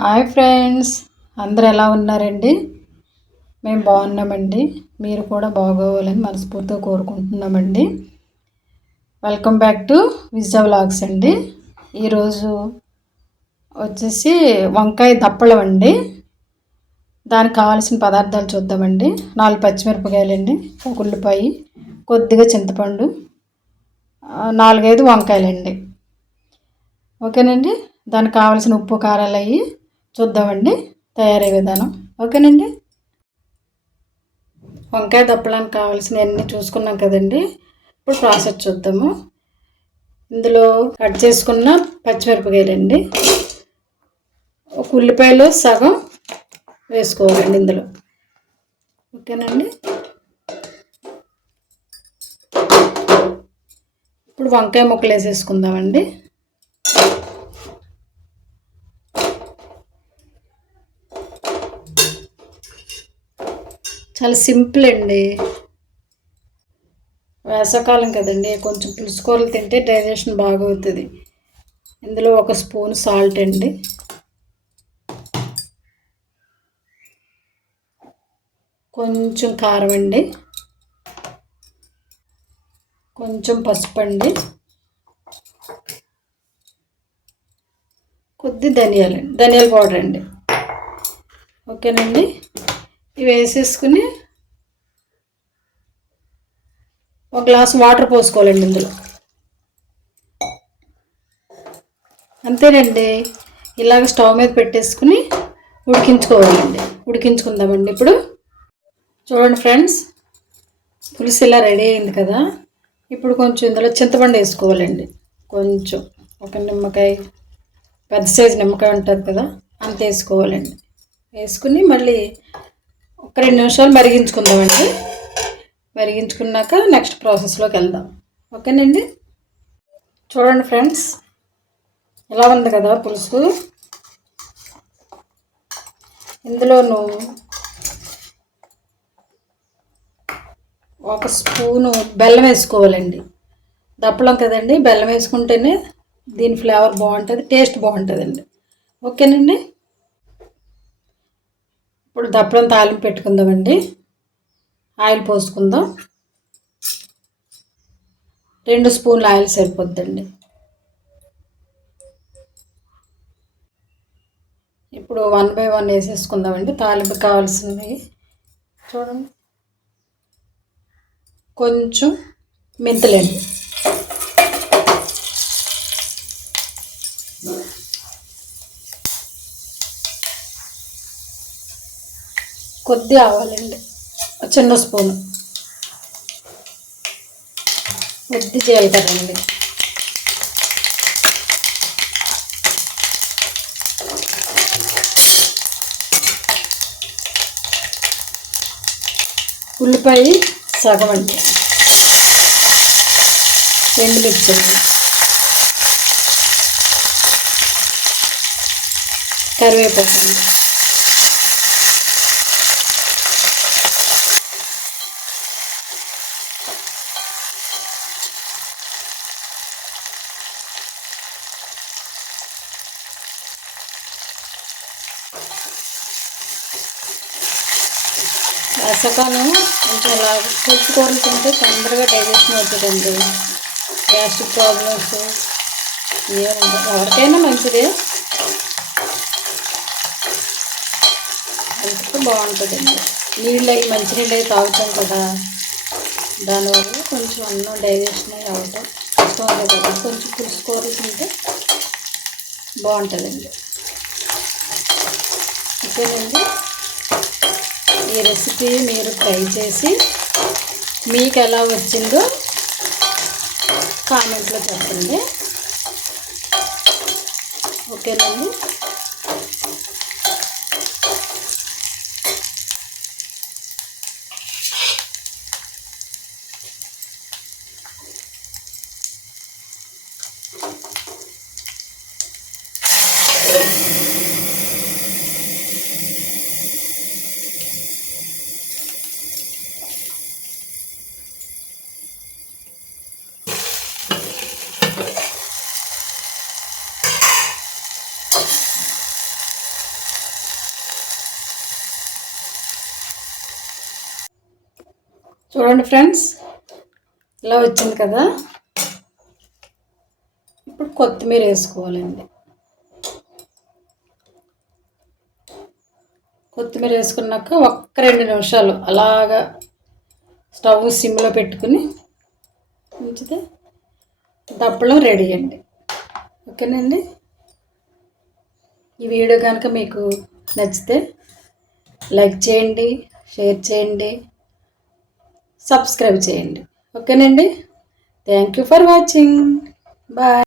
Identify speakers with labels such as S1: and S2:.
S1: Hi friends. అందరు ఎలా ఉన్నారండి? మేము బాగున్నామండి. మీరు కూడా బాగోవాలని మనస్ఫూర్తిగా కోరుకుంటున్నామండి. Welcome back to Vijaya vlogs అండి. ఈరోజు వచ్చేసి వంకాయ దప్పడం అండి. దానికి కావాల్సిన పదార్థాలు చూద్దామండి. నాలుగు పచ్చిమిరపకాయలండి ఒక ఉల్లిపాయ కొద్దిగా చింతపండు నాలుగైదు వంకాయలండి. ఓకేనండి? దానికి కావాల్సిన ఉప్పు కారాలు అవి చూద్దామండి. తయారయ్యే విధానం. ఓకేనండి? వంకాయ దప్పడానికి కావాల్సిన అన్నీ చూసుకున్నాం కదండి. ఇప్పుడు ప్రాసెస్ చూద్దాము. ఇందులో కట్ చేసుకున్న పచ్చిమిరపకాయలండి. ఒక ఉల్లిపాయలు సగం వేసుకోవాలండి ఇందులో. ఓకేనండి? ఇప్పుడు వంకాయ ముక్కలు వేసేసుకుందామండి చాలా సింపుల్ అండి. వేసవకాలం కదండి కొంచెం పులుసు కూరలు తింటే డైజెషన్ బాగా అవుతుంది ఇందులో ఒక స్పూన్ సాల్ట్ అండి. కొంచెం కారం అండి. కొంచెం పసుపు అండి. కొద్ది ధనియాలు ధనియాల పౌడర్ అండి. ఓకేనండి? ఇవి వేసేసుకుని ఒక గ్లాస్ వాటర్ పోసుకోవాలండి ఇందులో. అంతేనండి. ఇలాగ స్టవ్ మీద పెట్టేసుకుని ఉడికించుకోవాలండి. ఉడికించుకుందామండి ఇప్పుడు. చూడండి ఫ్రెండ్స్ పులుసు ఇలా రెడీ అయింది కదా. ఇప్పుడు కొంచెం ఇందులో చింతపండు వేసుకోవాలండి. కొంచెం ఒక నిమ్మకాయ పెద్ద సైజు నిమ్మకాయ ఉంటుంది కదా అంత వేసుకోవాలండి. వేసుకుని మళ్ళీ ఒక రెండు నిమిషాలు మరిగించుకుందామండి. మరిగించుకున్నాక నెక్స్ట్ ప్రాసెస్లోకి వెళ్దాం. ఓకేనండి? చూడండి ఫ్రెండ్స్ ఎలా ఉంది కదా పులుసు. ఇందులోను ఒక స్పూను బెల్లం వేసుకోవాలండి. దప్పలం కదండి బెల్లం వేసుకుంటేనే దీని ఫ్లేవర్ బాగుంటుంది టేస్ట్ బాగుంటుందండి. ఓకేనండి? ఇప్పుడు దప్పడం తాలింపు పెట్టుకుందామండి. ఆయిల్ పోసుకుందాం. రెండు స్పూన్ల ఆయిల్ సరిపోద్దండి. ఇప్పుడు వన్ బై వన్ వేసేసుకుందామండి. తాలింపు కావాల్సినవి చూడండి. కొంచెం మెంతులండి. కొద్ది ఆవాలండి. చిన్న స్పూన్. కొద్ది జీలకర్ర అండి ఉల్లిపాయ సగం అండి. రెండు మిర్చి కరివేపాకు అండి వేసవకాలం కొంచెం ఇలా పులుసు కూరలు తింటే తొందరగా డైజెషన్ అవుతుందండి. గ్యాస్ట్రిక్ ప్రాబ్లమ్స్ ఏముండవు. ఎవరికైనా మంచిదే. హెల్త్కి బాగుంటుందండి. నీళ్ళు అవి మంచినీళ్ళు అవి తాగుతాం కదా. దానివల్ల కొంచెం అన్నం డైజెషన్ అయ్యి అవటం కష్టం అవుతుంది కదా. కొంచెం పులుసు కూరలు తింటే బాగుంటుందండి. ఓకేనండి ఈ రెసిపీ మీరు ట్రై చేసి మీకు ఎలా వచ్చిందో కామెంట్లో చెప్పండి. ఓకేనండి చూడండి ఫ్రెండ్స్ ఇలా వచ్చింది కదా. ఇప్పుడు కొత్తిమీర వేసుకోవాలండి. కొత్తిమీర వేసుకున్నాక ఒక్క రెండు నిమిషాలు అలాగా స్టవ్ సిమ్లో పెట్టుకుని ఉంచితే దప్పడం రెడీ అండి. ఓకేనండి? ఈ వీడియో కనుక మీకు నచ్చితే లైక్ చేయండి షేర్ చేయండి. సబ్స్క్రైబ్ చేయండి. ఓకేనండి? Thank you for watching bye